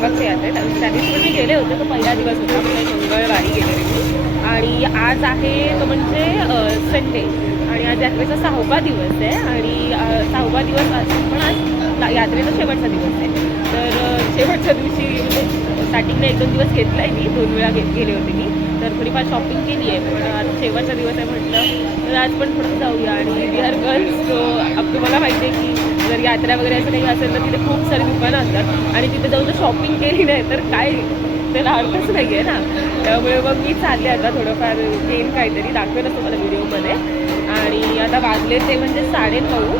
अलिबागच्या यात्रेत. त्या दिवशी पण मी गेले होते, तो पहिला दिवस होता, म्हणजे मंगळवारी गेलेले मी. आणि आज आहे तो म्हणजे संडे, आणि आज यात्रेचा 6वा दिवस आहे. आणि 6वा दिवस पण आज यात्रेचा शेवटचा दिवस आहे. तर शेवटच्या दिवशी म्हणजे स्टार्टिंगला 1-2 दिवस घेतला आहे मी, 2 वेळा गेले होते मी. तर थोडीफार शॉपिंग केली आहे, पण आज शेवटचा दिवस आहे म्हटलं तर आज पण थोडं जाऊया. आणि वी आर गर्ल्स, सो तुम्हाला माहिती आहे की जर यात्रा वगैरे असं काही असेल तर तिथे खूप सारी दुकानं असतात, आणि तिथे जाऊन जर शॉपिंग केली नाही तर काय त्याला अर्थच नाही आहे ना. त्यामुळे मग मी चालले आता थोडंफार घेईन, काहीतरी दाखवेलच तुम्हाला व्हिडिओमध्ये. आणि आता वाजले ते म्हणजे 9:30.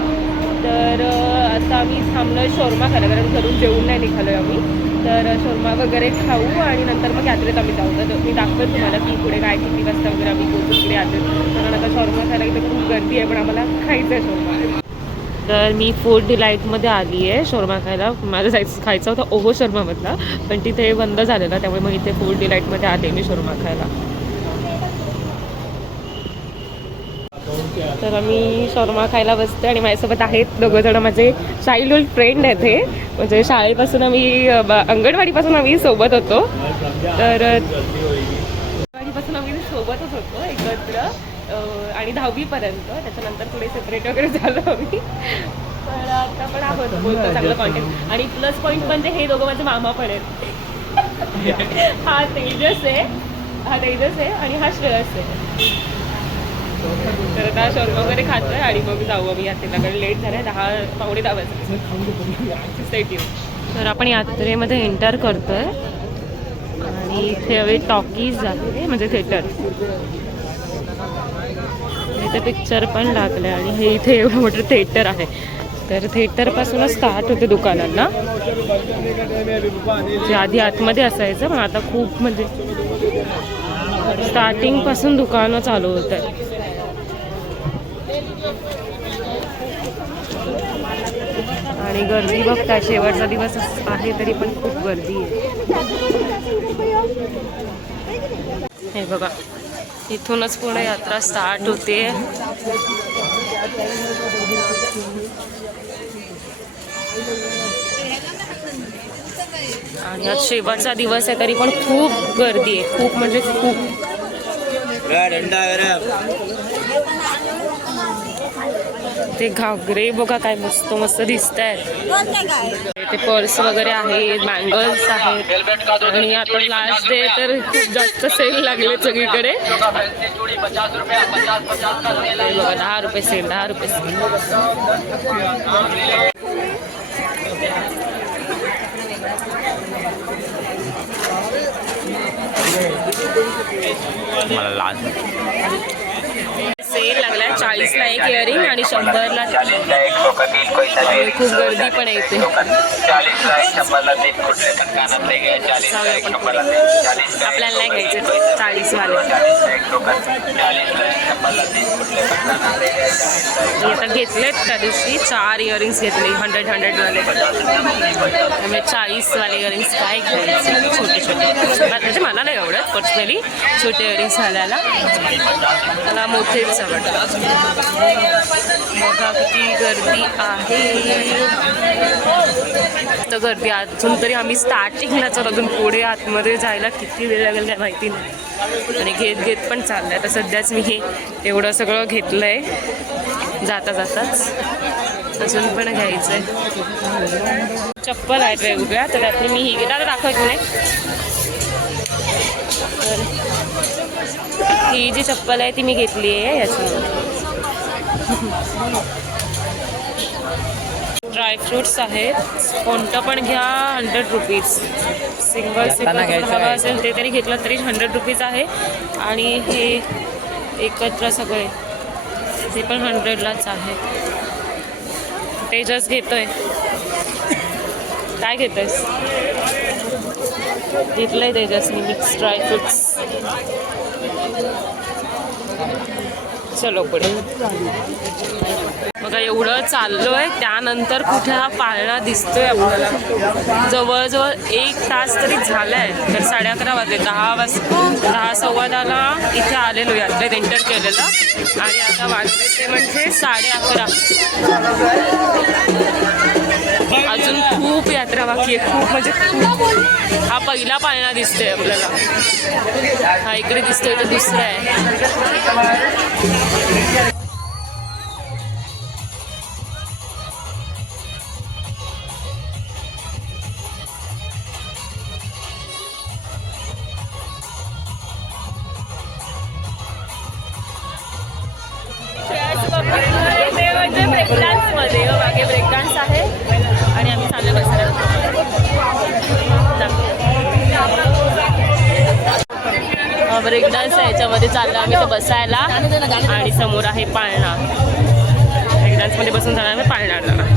तर आता आम्ही थांबलो शोरमा खायला, कारण घरून जेवून नाही निघालो आम्ही. तर शोरमा वगैरे खाऊ आणि नंतर मग यात्रेत आम्ही जाऊ. तर मी दाखवेल तुम्हाला की पुढे काय किती वाजता वगैरे आम्ही पोहोचू तिकडे यात्रेत. कारण आता शोरमा खायला इथे खूप गर्दी आहे, पण आम्हाला खायचं आहे शोरमा. तर मी फूड डिलाईटमध्ये आली आहे शोरमा खायला. माझं खायचं होतं ओहो शोरमामधला, पण तिथे बंद झालेला, त्यामुळे मग इथे फूड डिलाईटमध्ये आले मी शोरमा खायला. तर आम्ही शोरमा खायला बसते आणि माझ्यासोबत आहेत दोघंजण माझे चाइल्डहुड फ्रेंड आहेत. हे म्हणजे शाळेपासून आम्ही अंगणवाडीपासून आम्ही सोबत होतो. तर अंगणवाडीपासून आम्ही सोबतच होतो एकत्र, आणि 10वीपर्यंत. त्याच्यानंतर थोडे सेपरेट वगैरे झालो आम्ही, पण आता पण आहोत बोलतो चांगलं कॉन्टॅक्ट. आणि प्लस पॉईंट म्हणजे हे दोघं माझे मामा पण आहेत. हा तेजस आहे आणि हा श्रेयस आहे. तर आता शोरमा वगैरे खातोय आणि मग जाऊ आम्ही यात्रेला, कारण लेट झालाय, 10-10:15 वाजता. तर आपण यात्रेमध्ये एंटर करतोय आणि इथे हवे टॉकीज आहे, म्हणजे थिएटर. इथे पिक्चर पण लागले आणि हे इथे एवढं मोठं थिएटर आहे. तर थिएटरपासूनच स्टार्ट होते दुकानांना, जे आधी आतमध्ये असायचं, पण आता खूप म्हणजे स्टार्टिंगपासून दुकानं चालू होत आहे. आणि गर्दी बघता, शेवटचा दिवस आहे तरी पण खूप गर्दी आहे. हे बघा, इथूनच पुढे यात्रा स्टार्ट होते. आणि आज शेवटचा दिवस आहे तरी पण खूप गर्दी आहे, खूप म्हणजे खूप. ते घागरे बघा काय मस्त मस्त दिसत आहेत. ते पर्स वगैरे आहेत, बँगल्स आहेत. आणि आता लास्ट डे तर खूप जास्त सेल लागले सगळीकडे. बघा 10 रुपये सेल, 10 रुपये सेल. सेल लागलाय 40ला एक इयरिंग आणि 100ला 3. खूप गर्दी पण येते. आपल्याला नाही घ्यायचे 40 वाले. आता घेतलेत त्या दिवशी 4 इयरिंग्स घेतले, 100 वाले. त्यामुळे 40 वाले इयरिंग्स काय घ्यायचे, छोटे छोटे. म्हणजे मला नाही आवडत पर्सनली छोटे इयरिंग्स घालायला, मला मोठेच आवडतात. बघा किती गर्दी आहे. तर गर्दी अजून तरी आम्ही स्टार्टिंगलाच, अजून पुढे आतमध्ये जायला किती वेळ लागेल काय माहिती नाही. आणि घेत पण चाललंय. आता सध्याच मी हे एवढं सगळं घेतलंय, जाता जाताच अजून पण घ्यायचंय. चप्पल आहेत वेगवेगळ्या, तर त्यातली मी ही घेतला. आता दाखवायची नाही. तर ही जी चप्पल आहे ती मी घेतली आहे याच्यामध्ये. ड्रायफ्रूट्स आहेत, कोणतं पण घ्या 100 रुपीज. सिंगल हवं असेल ते तरी घेतलं तरी 100 रुपीज आहे. आणि हे एकत्र सगळे ते पण 100लाच आहे. तेजस घेतोय. काय घेतोयस? घेतलंय तेजसनी मिक्स ड्रायफ्रुट्स. चलो पुढे बघा, एवढं चाललोय त्यानंतर कुठे हा पाळणा दिसतोय आपल्याला. जवळजवळ 1 तास तरी झालाय. तर 11:30 वाजले, 10:15 इथे आलेलो, यात्रेत एंटर केलेलं. आणि आता वाजले ते म्हणजे 11:30. अजून खूप यात्रा बाकी आहे, खूप म्हणजे खूप. हा पहिला पाळणा दिसतोय आपल्याला, हा इकडे दिसतोय तो दुसरा आहे. म्हणजे ब्रेक मध्ये मागे ब्रेक डान्स आहे आणि आम्ही चालू बसायला. ब्रेक डान्स आहे, याच्यामध्ये चाललं आम्ही तर बसायला आणि समोर आहे पाळणा. ब्रेक डान्स मध्ये बसून जाणार आम्ही पाळण्याला.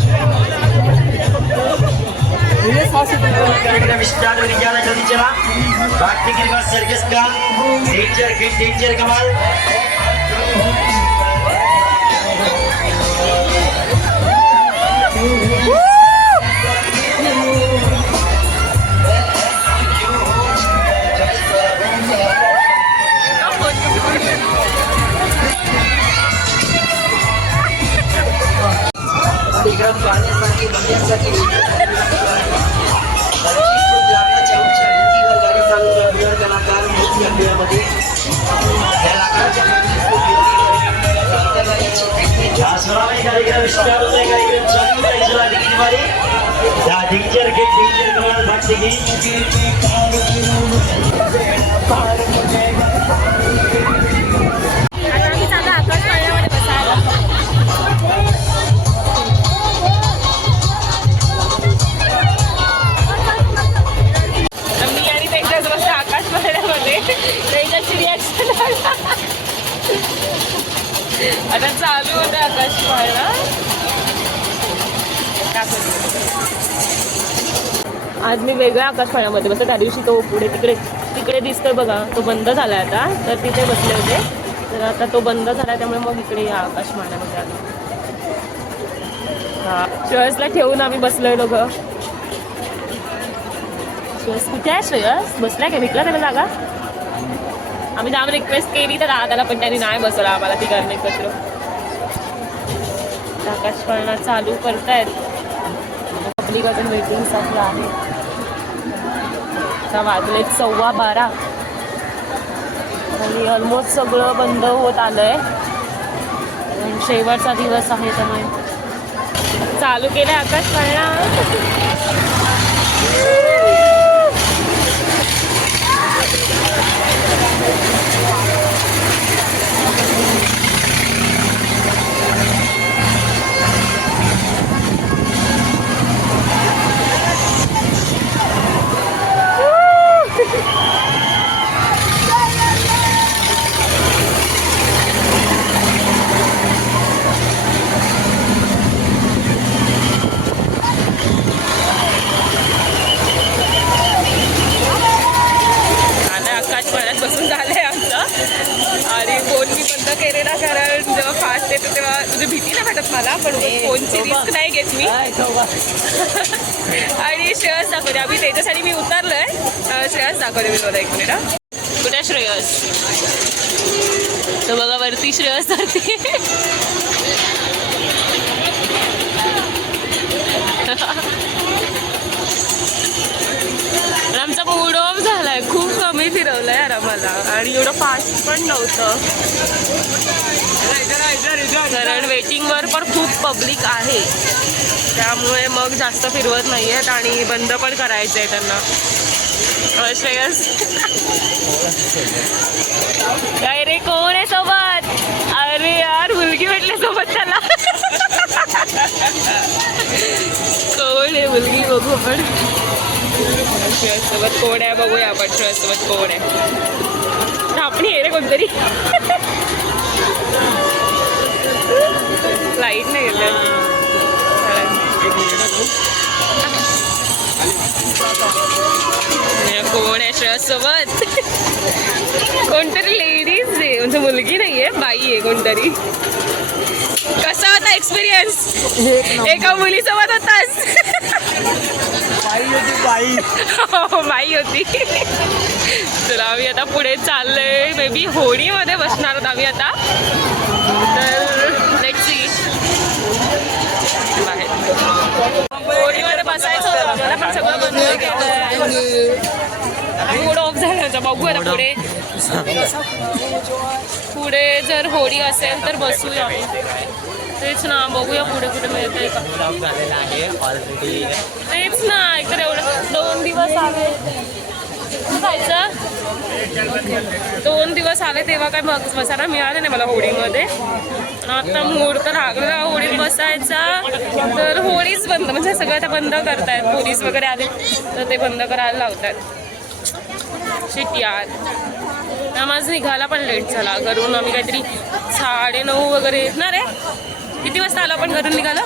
आता चालू होते आकाश पाळणा. आज मी वेगळ्या आकाश पाळण्यामध्ये बसले. त्या दिवशी तो पुढे तिकडे दिसतोय बघा, तो बंद झाला आता, तर तिथे बसले होते. तर आता तो बंद झाला त्यामुळे मग इकडे या आकाश पाळण्यामध्ये आलो. हा, श्रेयसला ठेवून आम्ही बसलोय दोघं. श्रेयस कुठे आहे? श्रेयस बसलाय का? निघला त्याला जागा? आम्ही जाम रिक्वेस्ट केली तर त्याला, पण त्यांनी नाही बसवला आम्हाला ती करणं एकत्र. आकाश पाळणा चालू करतायत. पब्लिक अजून वेटिंगसाठी आहे. आता वाजले 12:15 आणि ऑलमोस्ट सगळं बंद होत आलंय. शेवटचा दिवस आहे त्यामुळे चालू केलंय आकाश पाळणा. बसून झालंय आमचं आणि फोन मी बंद केलेला, कारण जेव्हा फास्ट येतो तेव्हा म्हणजे भीती नाही वाटत मला, पण फोनची रिस्क नाही घेत मी. आणि श्रेयस दाखवते आम्ही त्याच्यासाठी मी उतरलोय. श्रेयस दाखवते मी तुला 1 मिनिट. कुठे श्रेयस? तर बघा वरती श्रेयस जाते. आमचा मूड ऑफ झालाय, खूप कमी फिरवलंय यार आम्हाला आणि एवढं फास्ट पण नव्हतं, कारण वेटिंगवर पण खूप पब्लिक आहे त्यामुळे मग जास्त फिरवत नाही आहेत आणि बंद पण करायचं आहे त्यांना. श्रेयस काय रे, कोण आहे सोबत? अरे यार मुलगी भेटली सोबत त्याला. कोण आहे मुलगी बघू आपण. श्रेयससोबत कोण आहे बघूया आपण. श्रेयससोबत कोण आहे? आपण ये रे कोणतरी. लाईट नाही गेलं. कोण आहे श्रेयससोबत? कोणतरी लेडीज आहे, म्हणजे मुलगी नाही आहे, बाई आहे कोणतरी. कसा होता एक्सपिरियन्स? एका मुलीसोबत होतास? बाई होती. तर आम्ही आता पुढे चाललोय. मे बी होळीमध्ये बसणार आहोत आम्ही आता. तर लेट्स सी. बाहेर बघूया ना पुढे पुढे जर होळी असेल तर बसूया. तेच ना, बघूया पुढे कुठे मिळतंय का. तेच ना, इकडे एवढं 2 दिवस आले जायचं. 2 दिवस आले तेव्हा काय बसायला मिळालं नाही मला होळीमध्ये. आता मुहूर्त लागला होळीत बसायचा तर होळीच बंद, म्हणजे सगळं ते बंद करतायत. पोलीस वगैरे आले तर ते बंद करायला लावतात. शिट यार, नमाज निघाला पण लेट झाला घरून. आम्ही काहीतरी 9:30 वगैरे येणार आहे. किती वाजता आलो आपण घरून निघालो?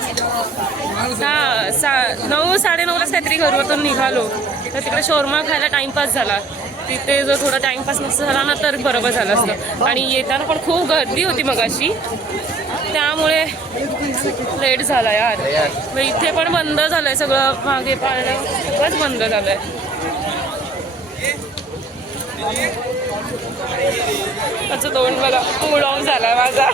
9 9:30लाच काहीतरी घरातून निघालो. तर तिकडे शोरमा खायला टाईमपास झाला. तिथे जर थोडा टाईमपास नसता झाला ना तर बरोबर झालं असतं. आणि येताना पण खूप गर्दी होती मगाशी, त्यामुळे लेट झाला यार. मग इथे पण बंद झालंय सगळं, मागे पाळणं सगळंच बंद झालंय. त्याचं तोंड बघा, मूड ऑफ झाला माझा.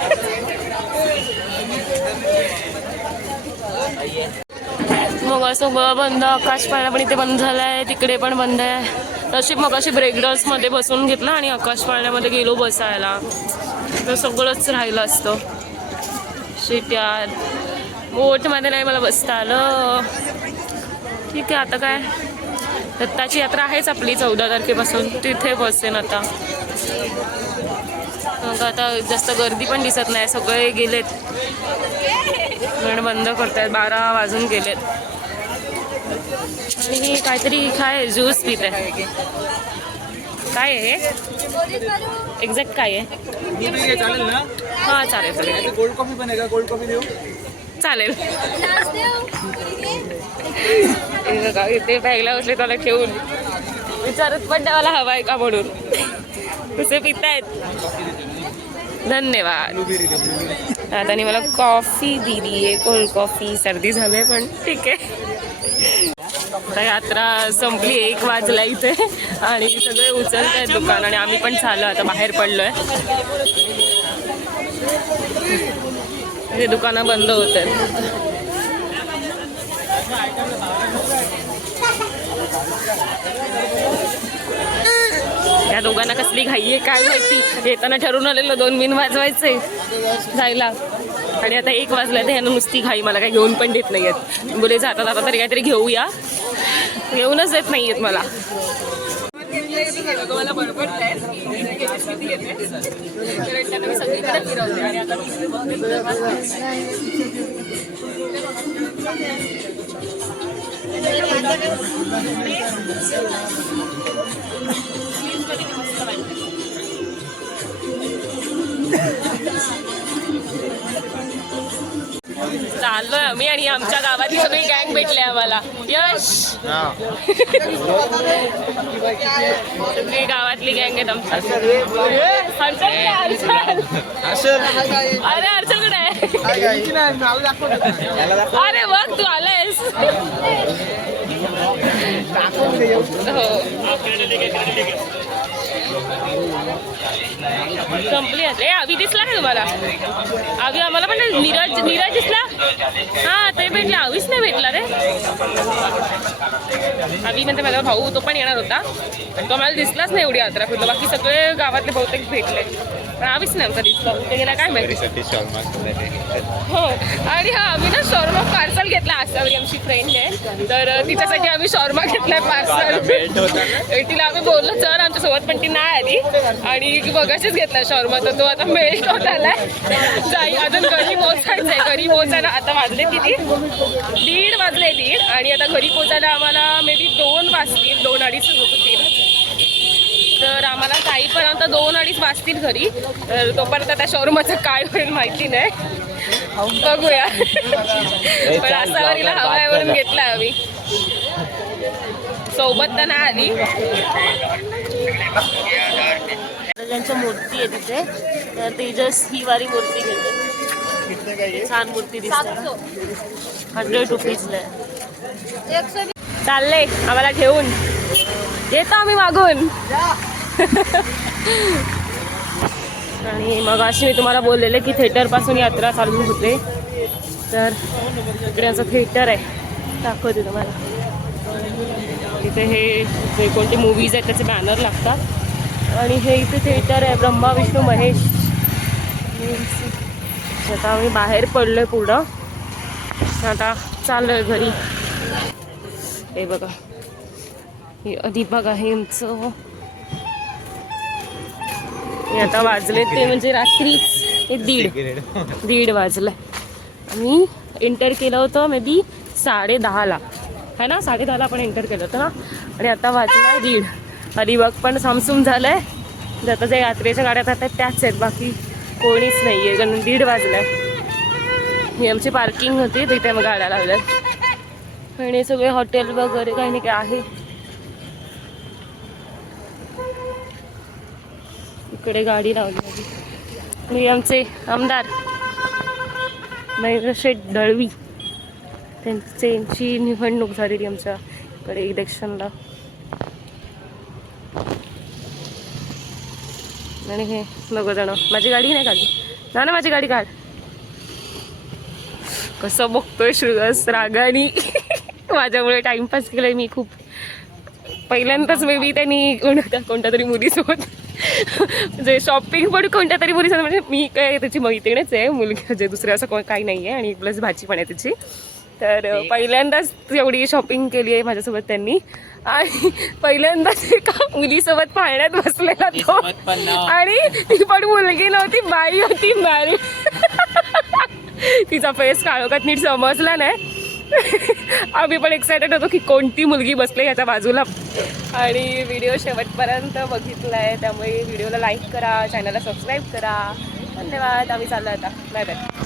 मग असं बंद, आकाश पाळणा पण इथे बंद झाला आहे, तिकडे पण बंद आहे. तशी मग अशी ब्रेक डान्समध्ये बसून घेतला आणि आकाश पाळण्यामध्ये गेलो बसायला, तर सगळंच राहिलं असतं. शिट यार, बोटमध्ये नाही मला बसता आलं. ठीक आहे, आता काय, दत्ताची यात्रा आहेच आपली 14 तारखेपासून, तिथे बसेन आता. मग आता जास्त गर्दी पण दिसत नाही, सगळे गेलेत, बंद करतायत. 12 वाजून गेलेत. आणि काहीतरी काय ज्यूस पित आहे. काय आहे एक्झॅक्ट काय आहे? हां चालेल चालेल. कोल्ड कॉफी पण आहे का? कोल्ड कॉफी देऊ? चालेल. बघा इथे बॅगला बसले, त्याला ठेवून विचारत पण मला हवा आहे का म्हणून. कसे पितायत. धन्यवाद. आता मला कॉफी दिली आहे, कोल्ड कॉफी. सर्दी झाली आहे पण ठीक आहे. आता यात्रा संपली, 1 वाजला इथे आणि सगळे उचलत आहेत दुकान आणि आम्ही पण चाललो आता बाहेर पडलोय. ते दुकानं बंद होत आहेत. त्या दोघांना कसली घाई आहे काय माहिती. येताना ठरवून आलेलं 2 बिन वाजवायचंय जायला आणि आता 1 वाजला तर ह्यानं नुसती घाई. मला काही घेऊन पण देत नाही आहेत. बोले जातात आता तरी काहीतरी घेऊया, घेऊनच देत नाही आहेत मला. मला बरोबर चाललोय आम्ही आणि आमच्या गावातली सगळी गँग भेटले आम्हाला. यश सगळी गावातली गँग आहेत आमच्या. अरे हर्षल कुठे आहे? अरे बघ तू आलायस. संपली रे. अभि दिसला का तुम्हाला? अभि आम्हाला पण नीरज दिसला. हा ते भेटला, अभिच नाही भेटला रे. अभि म्हणते माझा भाऊ, तो पण येणार होता पण तो मला दिसलाच नाही एवढी यात्रा फिरलो. बाकी सगळे गावातले बहुतेक भेटले पण अभिच नाही आमचा दिसला. कुठे गेला काय माहिती. हो आणि हा आम्ही ना शॉर्मा पार्सल घेतला. आसावरी आमची फ्रेंड आहे तर तिच्यासाठी आम्ही शॉर्मा घेतलाय पार्सल. तिला आम्ही बोललो सर आमच्यासोबत, पण ती नाही आली आणि बघाशीच घेतला शॉर्मा. तर तो आता मेल्ट होत आलाय. जाई अजून घरी पोहोचायचंय. घरी पोहोचायला आता वाजले किती? 1:30 वाजले आणि आता घरी पोहोचायला आम्हाला मे बी 2 वाजतील. 2-2:30 होतील. तर आम्हाला जाईपर्यंत 2-2:30 वाजतील घरी. तर तोपर्यंत त्या शोरूमाचं काय होईल माहिती नाही, बघूया. पण आसावरीला हवाय म्हणून घेतला आम्ही. सोबत तर नाही आली. ज्यांच्या मूर्ती आहे तिथे तर तेजस ही वारी मूर्ती घेते. छान मूर्ती दिसते. 100 रुपीजला चाललंय आम्हाला घेऊन. येतो आम्ही मागून. आणि मग अशी मी तुम्हाला बोललेले की थिएटरपासून यात्रा चालू होते. तर इकडे असं थिएटर आहे, दाखवते तुम्हाला. इथे हे जे कोणते मूवीज आहेत त्याचे बॅनर लागतात आणि हे इथे थिएटर आहे ब्रह्मा विष्णू महेश. आता आम्ही बाहेर पडलोय पूर्ण. आता चाललोय घरी. हे बघा हे अलिबाग आहे आमचं. आता वाजले ते म्हणजे रात्रीच ते 1:30 वाजलाय. आम्ही एंटर केलं होतं मे बी 10:30 है ना, 10:30 आपण एंटर केलं होतं ना. आणि आता वाजला 1:30. अलिबाग पण सामसूम झालंय. आता जे यात्रेच्या गाड्या जातात त्याच आहेत, बाकी कोणीच नाही आहे कारण 1:30 वाजलाय. ही आमची पार्किंग होती, तिथे मग गाड्या लावल्यात. आणि सगळे हॉटेल वगैरे काही नाही काय आहे. इकडे गाडी लावली. मी आमचे आमदार महेंद्रशेठ दळवी त्यांची निवडणूक झालेली आमच्याकडे इलेक्शनला. आणि हे नको जण माझी गाडी नाही काढली ना, माझी गाडी काढ. कसं बघतोय श्रीगस रागानी. माझ्यामुळे टाइमपास केलाय मी खूप. पहिल्यांदाच मे बी त्यांनी कोणत्या तरी मुलीसोबत म्हणजे शॉपिंग पण कोणत्या तरी मुलीसोबत, म्हणजे मी काय त्याची मैत्रीणच आहे मुलगी, म्हणजे दुसरं असं काही नाही आहे. आणि प्लस भाची पण आहे त्याची. तर पहिल्यांदाच एवढी शॉपिंग केली आहे माझ्यासोबत त्यांनी. आणि पहिल्यांदाच एका मुलीसोबत पाळण्यात बसलेला तो. आणि ती पण मुलगी नव्हती, बाई होती मॅरिड. तिचा फेस काळोखात नीट समजला नाही. आम्ही पण एक्सायटेड होतो की कोणती मुलगी बसले याच्या बाजूला. आणि व्हिडिओ शेवटपर्यंत बघितलाय त्यामुळे व्हिडिओला लाईक करा, चॅनलला सबस्क्राईब करा. धन्यवाद. आम्ही चाललो आता. Bye bye.